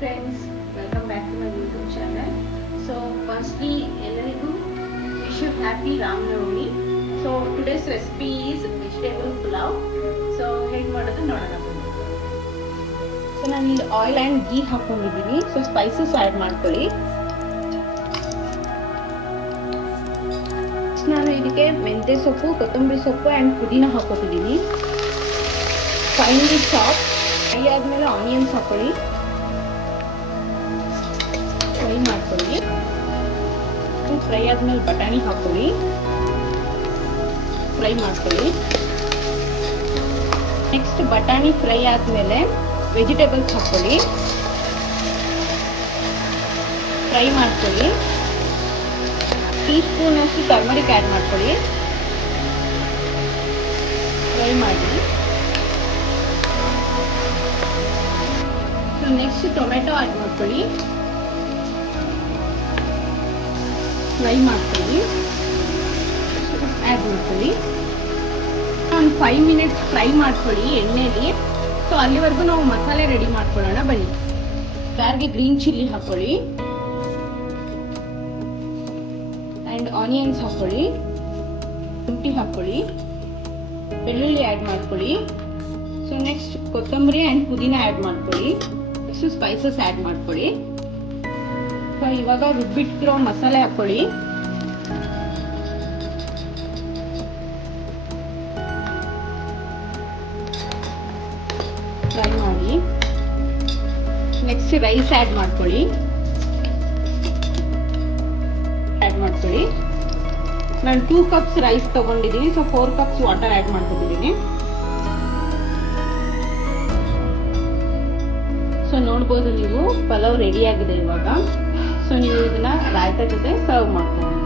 friends, welcome back to my YouTube channel. So firstly, ಎಲ್ಲರಿಗೂ wish you happy Ram Navami. So today's recipe is vegetable pulao. So ಹೇಗೆ ಮಾಡೋದು ನೋಡೋಣ. So ನಾನು ಇಲ್ಲಿ oil and ghee ಹಾಕೊಂಡಿದ್ದೀನಿ. So spices add ಮಾಡ್ಕೊಳ್ಳಿ. ನಾನು ಇದಕ್ಕೆ ಮೆಂತ್ಯ ಸೊಪ್ಪು, ಕೊತ್ತಂಬರಿ ಸೊಪ್ಪು ಆ್ಯಂಡ್ ಪುದೀನ ಹಾಕೋತಿದ್ದೀನಿ. Finely chop. ಫ್ರೈ ಆದಮೇಲೆ ಆನಿಯನ್ಸ್ ಹಾಕೊಳ್ಳಿ, ಫ್ರೈ ಮಾಡ್ಕೊಳ್ಳಿ. ಫ್ರೈ ಆದಮೇಲೆ ಬಟಾಣಿ ಹಾಕೊಳ್ಳಿ, ಫ್ರೈ ಮಾಡ್ಕೊಳ್ಳಿ. ನೆಕ್ಸ್ಟ್ ಬಟಾಣಿ ಫ್ರೈ ಆದಮೇಲೆ ವೆಜಿಟೇಬಲ್ಸ್ ಹಾಕೊಳ್ಳಿ, ಫ್ರೈ ಮಾಡ್ಕೊಳ್ಳಿ. ಟೀಸ್ಪೂನ್ ಅಷ್ಟು ಟರ್ಮರಿಕ್ ಆ್ಯಡ್ ಮಾಡ್ಕೊಳ್ಳಿ, ಫ್ರೈ ಮಾಡಿ. ನೆಕ್ಸ್ಟ್ ಟೊಮೆಟೊ ಆ್ಯಡ್ ಮಾಡ್ಕೊಳ್ಳಿ, ಫ್ರೈ ಮಾಡ್ಕೊಳ್ಳಿ, ಆ್ಯಡ್ ಮಾಡ್ಕೊಳ್ಳಿ. ಒಂದು 5 ಮಿನಿಟ್ಸ್ ಫ್ರೈ ಮಾಡ್ಕೊಳ್ಳಿ ಎಣ್ಣೆಲಿ. ಸೊ ಅಲ್ಲಿವರೆಗೂ ನಾವು ಮಸಾಲೆ ರೆಡಿ ಮಾಡ್ಕೊಳ್ಳೋಣ ಬನ್ನಿ. ಜಾರ್ಗೆ ಗ್ರೀನ್ ಚಿಲ್ಲಿ ಹಾಕೊಳ್ಳಿ ಆ್ಯಂಡ್ ಆನಿಯನ್ಸ್ ಹಾಕೊಳ್ಳಿ, ಶುಂಠಿ ಹಾಕೊಳ್ಳಿ, ಬೆಳ್ಳುಳ್ಳಿ ಆ್ಯಡ್ ಮಾಡ್ಕೊಳ್ಳಿ. ಸೊ ನೆಕ್ಸ್ಟ್ ಕೊತ್ತಂಬರಿ ಆ್ಯಂಡ್ ಪುದೀನ ಆ್ಯಡ್ ಮಾಡ್ಕೊಳ್ಳಿ. ನೆಕ್ಸ್ಟ್ ಸ್ಪೈಸಸ್ ಆ್ಯಡ್ ಮಾಡ್ಕೊಳ್ಳಿ. ಸೊ ಇವಾಗ ರುಬ್ಬಿಟ್ಟಿರೋ ಮಸಾಲೆ ಹಾಕೊಳ್ಳಿ. ಫ್ರೈ ಮಾಡಿ. ನೆಕ್ಸ್ಟ್ ರೈಸ್ ಆ್ಯಡ್ ಮಾಡ್ಕೊಳ್ಳಿ. ನಾನು 2 ಕಪ್ಸ್ ರೈಸ್ ತಗೊಂಡಿದ್ದೀನಿ. ಸೊ 4 ಕಪ್ಸ್ ವಾಟರ್ ಆ್ಯಡ್ ಮಾಡ್ಕೊಂಡಿದ್ದೀನಿ. ಸೊ ನೋಡ್ಬೋದು ನೀವು, ಪಲಾವ್ ರೆಡಿ ಆಗಿದೆ ಇವಾಗ. ಸೊ ನೀವು ಇದನ್ನ ರಾಯ್ತಾ ಜೊತೆ ಸರ್ವ್ ಮಾಡ್ಕೊಳ್ಳಿ.